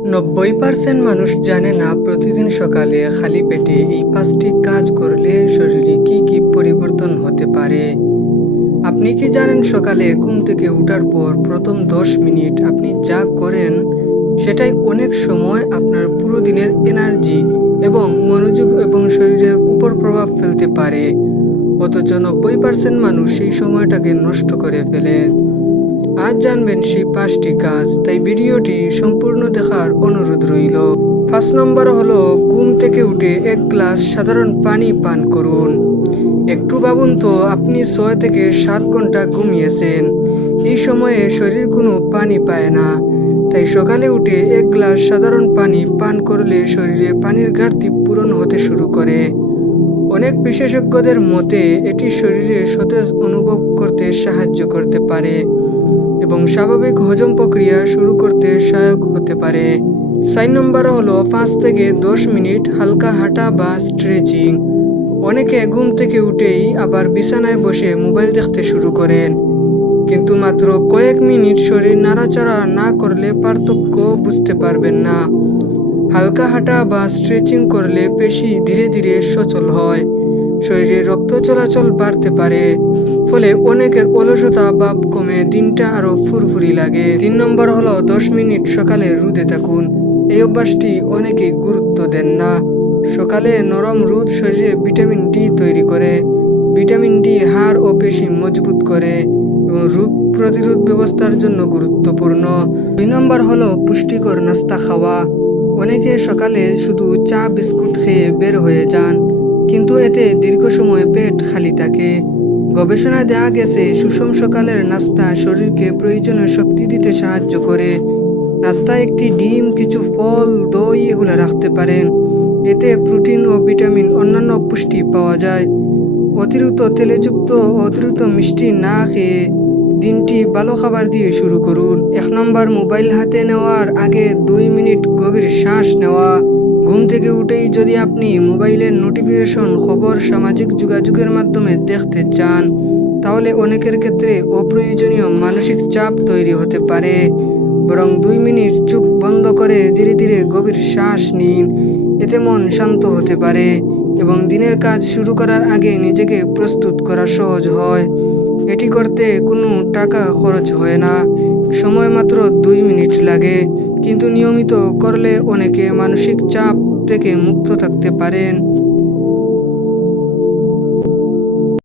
90% মানুষ জানে না প্রতিদিন সকালে খালি পেটে এই 5টি কাজ করলে শরীরে কি কি পরিবর্তন হতে পারে। আপনি কি জানেন সকালে ঘুম থেকে ওঠার পর প্রথম 10 মিনিট আপনি যা করেন সেটাই অনেক সময় আপনার পুরো দিনের এনার্জি এবং মনোযোগ এবং শরীরের উপর প্রভাব ফেলতে পারে, অথচ 90% মানুষ সেই সময়টাকে নষ্ট করে ফেলে। আজ জানবেন সেই 5টি কাজ, তাই ভিডিওটি সম্পূর্ণ দেখার অনুরোধ রইল। 1 নম্বর হলো ঘুম থেকে উঠে 1 গ্লাস সাধারণ পানি পান করুন। একটু ভাবুন তো, আপনি 6 থেকে 7 ঘন্টা ঘুমিয়েছেন, এই সময়ে শরীর কোনো পানি পায় না। তাই সকালে উঠে 1 গ্লাস সাধারণ পানি পান করলে শরীরে পানির ঘাটতি পূরণ হতে শুরু করে। অনেক বিশেষজ্ঞদের মতে এটি শরীরে সতেজ অনুভব করতে সাহায্য করতে পারে এবং স্বাভাবিক হজম প্রক্রিয়া শুরু করতে সহায়ক হতে পারে। 4 নম্বর হলো 5 থেকে 10 মিনিট হালকা হাঁটা বা স্ট্রেচিং। অনেকে ঘুম থেকে উঠেই আবার বিছানায় বসে মোবাইল দেখতে শুরু করেন, কিন্তু মাত্র কয়েক মিনিট শরীর নাড়াচাড়া না করলে পার্থক্য বুঝতে পারবেন না। হালকা হাঁটা বা স্ট্রেচিং করলে পেশি ধীরে ধীরে সচল হয়, শরীরে রক্ত চলাচল বাড়তে পারে, ফলে অনেকের অলসতা ভাব কমে দিনটা আরো ফুরফুরি লাগে। 3 নম্বর হলো 10 মিনিট সকালে রোদে থাকুন। এই অভ্যাসটি অনেকে গুরুত্ব দেন না। সকালে নরম রোদ শরীরে ভিটামিন ডি তৈরি করে। ভিটামিন ডি হাড় ও পেশি মজবুত করে এবং রোগ প্রতিরোধ ব্যবস্থার জন্য গুরুত্বপূর্ণ। 2 নম্বর হলো পুষ্টিকর নাস্তা খাওয়া। অনেকে সকালে শুধু চা বিস্কুট খেয়ে বের হয়ে যান, কিন্তু এতে দীর্ঘ সময় পেট খালি থাকে। গবেষণায় দেখা গেছে সুষম সকালের নাস্তা শরীরকে প্রয়োজনীয় শক্তি দিতে সাহায্য করে। নাস্তায় একটি ডিম, কিছু ফল, দই এগুলো রাখতে পারেন। এতে প্রোটিন ও ভিটামিন অন্যান্য পুষ্টি পাওয়া যায়। অতিরিক্ত তেলযুক্ত অতিরিক্ত মিষ্টি না খেয়ে দিনটি ভালো খাবার দিয়ে শুরু করুন। 1 নম্বর মোবাইল হাতে নেওয়ার আগে 2 মিনিট গভীর শ্বাস নেওয়া। ঘুম থেকে উঠেই যদি আপনি মোবাইলের নোটিফিকেশন, খবর, সামাজিক যোগাযোগের মাধ্যমে দেখতে চান, তাহলে অনেকের ক্ষেত্রে অপ্রয়োজনীয় মানসিক চাপ তৈরি হতে পারে। বরং 2 মিনিট চোখ বন্ধ করে ধীরে ধীরে গভীর শ্বাস নিন। এতে মন শান্ত হতে পারে এবং দিনের কাজ শুরু করার আগে নিজেকে প্রস্তুত করা সহজ হয়। এটি করতে কোনো টাকা খরচ হয় না, সময় মাত্র 2 মিনিট লাগে, কিন্তু নিয়মিত করলে অনেকে মানসিক চাপ থেকে মুক্ত থাকতে পারেন।